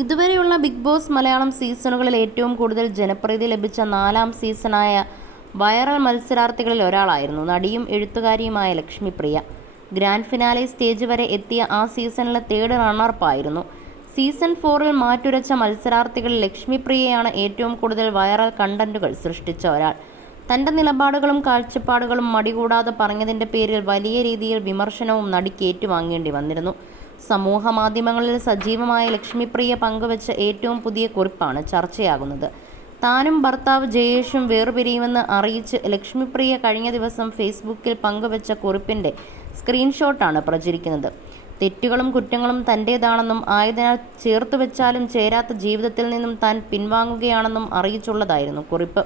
ഇതുവരെയുള്ള big boss Malayalam സീസണുകളിൽ ഏറ്റവും കൂടുതൽ ജനപ്രീതി ലഭിച്ച നാലാം സീസണായ വൈറൽ മത്സരാർത്ഥികളിൽ ഒരാളായിരുന്നു നടിയും എഴുത്തുകാരിയുമായ ലക്ഷ്മിപ്രിയ. ഗ്രാൻഡ് ഫിനാലെ സ്റ്റേജ് വരെ എത്തിയ ആ സീസണിലെ തേർഡ് റണ്ണറപ്പായിരുന്നു. സീസൺ ഫോറിൽ മാറ്റുരച്ച മത്സരാർത്ഥികളിൽ ലക്ഷ്മിപ്രിയയാണ് ഏറ്റവും കൂടുതൽ വൈറൽ കണ്ടന്റുകൾ സൃഷ്ടിച്ച ഒരാൾ. തന്റെ നിലപാടുകളും കാഴ്ചപ്പാടുകളും മടികൂടാതെ പറഞ്ഞതിന്റെ പേരിൽ വലിയ രീതിയിൽ വിമർശനവും നടിക്ക് ഏറ്റുവാങ്ങേണ്ടി വന്നിരുന്നു. സമൂഹ മാധ്യമങ്ങളിൽ സജീവമായ ലക്ഷ്മിപ്രിയ പങ്കുവച്ച ഏറ്റവും പുതിയ കുറിപ്പാണ് ചർച്ചയാകുന്നത്. താനും ഭർത്താവ് ജയേഷും വേർപിരിയുമെന്ന് അറിയിച്ച് ലക്ഷ്മിപ്രിയ കഴിഞ്ഞ ദിവസം ഫേസ്ബുക്കിൽ പങ്കുവച്ച കുറിപ്പിന്റെ സ്ക്രീൻഷോട്ടാണ് പ്രചരിക്കുന്നത്. തെറ്റുകളും കുറ്റങ്ങളും തന്റേതാണെന്നും ആയതിനാൽ ചേർത്തു വെച്ചാലും ചേരാത്ത ജീവിതത്തിൽ നിന്നും താൻ പിൻവാങ്ങുകയാണെന്നും അറിയിച്ചുള്ളതായിരുന്നു കുറിപ്പ്.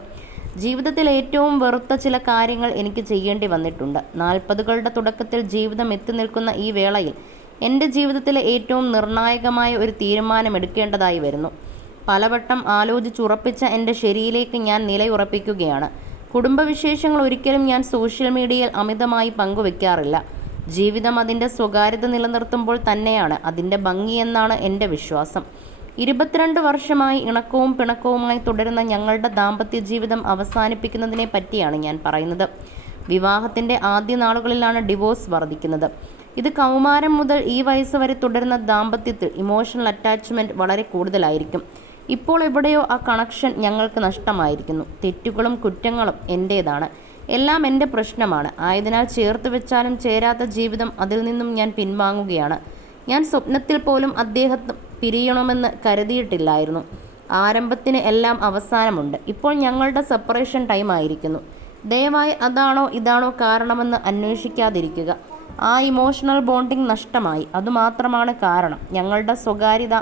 ജീവിതത്തിൽ ഏറ്റവും വെറുത്ത ചില കാര്യങ്ങൾ എനിക്ക് ചെയ്യേണ്ടി വന്നിട്ടുണ്ട്. നാൽപ്പതുകളുടെ തുടക്കത്തിൽ ജീവിതം എത്തി നിൽക്കുന്ന ഈ വേളയിൽ എന്റെ ജീവിതത്തിലെ ഏറ്റവും നിർണായകമായ ഒരു തീരുമാനം എടുക്കേണ്ടതായി വരുന്നു. പലവട്ടം ആലോചിച്ചുറപ്പിച്ച എന്റെ ശരിയിലേക്ക് ഞാൻ നിലയുറപ്പിക്കുകയാണ്. കുടുംബവിശേഷങ്ങൾ ഒരിക്കലും ഞാൻ സോഷ്യൽ മീഡിയയിൽ അമിതമായി പങ്കുവെക്കാറില്ല. ജീവിതം അതിന്റെ സ്വകാര്യത നിലനിർത്തുമ്പോൾ തന്നെയാണ് അതിന്റെ ഭംഗിയെന്നാണ് എന്റെ വിശ്വാസം. ഇരുപത്തിരണ്ട് വർഷമായി ഇണക്കവും പിണക്കവുമായി തുടരുന്ന ഞങ്ങളുടെ ദാമ്പത്യ ജീവിതം അവസാനിപ്പിക്കുന്നതിനെ പറ്റിയാണ് ഞാൻ പറയുന്നത്. വിവാഹത്തിന്റെ ആദ്യ നാളുകളിലാണ് ഡിവോഴ്സ് വർദ്ധിക്കുന്നത്. ഇത് കൗമാരം മുതൽ ഈ വയസ്സ് വരെ തുടരുന്ന ദാമ്പത്യത്തിൽ ഇമോഷണൽ അറ്റാച്ച്മെന്റ് വളരെ കൂടുതലായിരിക്കും. ഇപ്പോൾ എവിടെയോ ആ കണക്ഷൻ ഞങ്ങൾക്ക് നഷ്ടമായിരിക്കുന്നു. തെറ്റുകളും കുറ്റങ്ങളും എന്റേതാണ് എല്ലാം എന്റെ പ്രശ്നമാണ്. ആയതിനാൽ ചേർത്ത് വെച്ചാലും ചേരാത്ത ജീവിതം അതിൽ നിന്നും ഞാൻ പിൻവാങ്ങുകയാണ്. ഞാൻ സ്വപ്നത്തിൽ പോലും അദ്ദേഹത്തെ പിരിയണമെന്ന് കരുതിയിട്ടില്ലായിരുന്നു. ആരംഭത്തിന് എല്ലാം അവസാനമുണ്ട്. ഇപ്പോൾ ഞങ്ങളുടെ സെപ്പറേഷൻ ടൈം ആയിരിക്കുന്നു. ദയവായി അതാണോ ഇതാണോ കാരണമെന്ന് അന്വേഷിക്കാതിരിക്കുക. ആ ഇമോഷണൽ ബോണ്ടിങ് നഷ്ടമായി. അതുമാത്രമാണ് കാരണം. ഞങ്ങളുടെ സ്വകാര്യത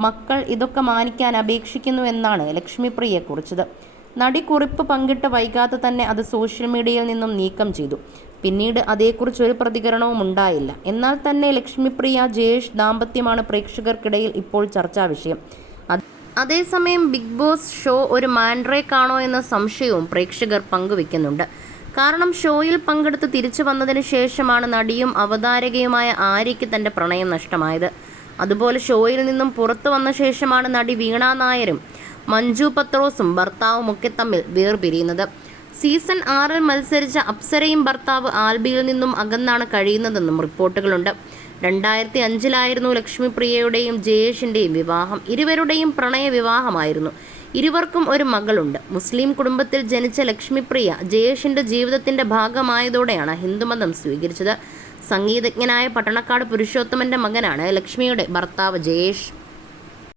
മക്കൾ ഇതൊക്കെ മാനിക്കാൻ അപേക്ഷിക്കുന്നു എന്നാണ് ലക്ഷ്മിപ്രിയെ കുറിച്ചത് നടി കുറിപ്പ് പങ്കിട്ട് വൈകാതെ തന്നെ അത് സോഷ്യൽ മീഡിയയിൽ നിന്നും നീക്കം ചെയ്തു. പിന്നീട് അതേക്കുറിച്ചൊരു പ്രതികരണവും ഉണ്ടായില്ല. എന്നാൽ തന്നെ ലക്ഷ്മിപ്രിയ ജയേഷ് ദാമ്പത്യമാണ് പ്രേക്ഷകർക്കിടയിൽ ഇപ്പോൾ ചർച്ചാ വിഷയം. അതേസമയം ബിഗ് ബോസ് ഷോ ഒരു മാൻഡ്രേക്കാണോ എന്ന സംശയവും പ്രേക്ഷകർ പങ്കുവെക്കുന്നുണ്ട്. കാരണം ഷോയിൽ പങ്കെടുത്ത് തിരിച്ചു വന്നതിന് ശേഷമാണ് നടിയും അവതാരകയുമായ ആര്യയ്ക്ക് തന്റെ പ്രണയം നഷ്ടമായത്. അതുപോലെ ഷോയിൽ നിന്നും പുറത്തു വന്ന ശേഷമാണ് നടി വീണ നായരും മഞ്ജു പത്രോസും ഭർത്താവും ഒക്കെ തമ്മിൽ വേർപിരിയുന്നത്. സീസൺ ആറിൽ മത്സരിച്ച അപ്സരയും ഭർത്താവ് ആൽബിയിൽ നിന്നും അകന്നാണ് കഴിയുന്നതെന്നും റിപ്പോർട്ടുകളുണ്ട്. രണ്ടായിരത്തി അഞ്ചിലായിരുന്നു ലക്ഷ്മിപ്രിയയുടെയും ജയേഷിന്റെയും വിവാഹം. ഇരുവരുടെയും പ്രണയ വിവാഹമായിരുന്നു ഇരുവർക്കും ഒരു മകളുണ്ട്. മുസ്ലിം കുടുംബത്തിൽ ജനിച്ച ലക്ഷ്മിപ്രിയ ജയേഷിന്റെ ജീവിതത്തിന്റെ ഭാഗമായതോടെയാണ് ഹിന്ദുമതം സ്വീകരിച്ചത്. സംഗീതജ്ഞനായ പട്ടണക്കാട് പുരുഷോത്തമന്റെ മകനാണ് ലക്ഷ്മിയുടെ ഭർത്താവ് ജയേഷ്.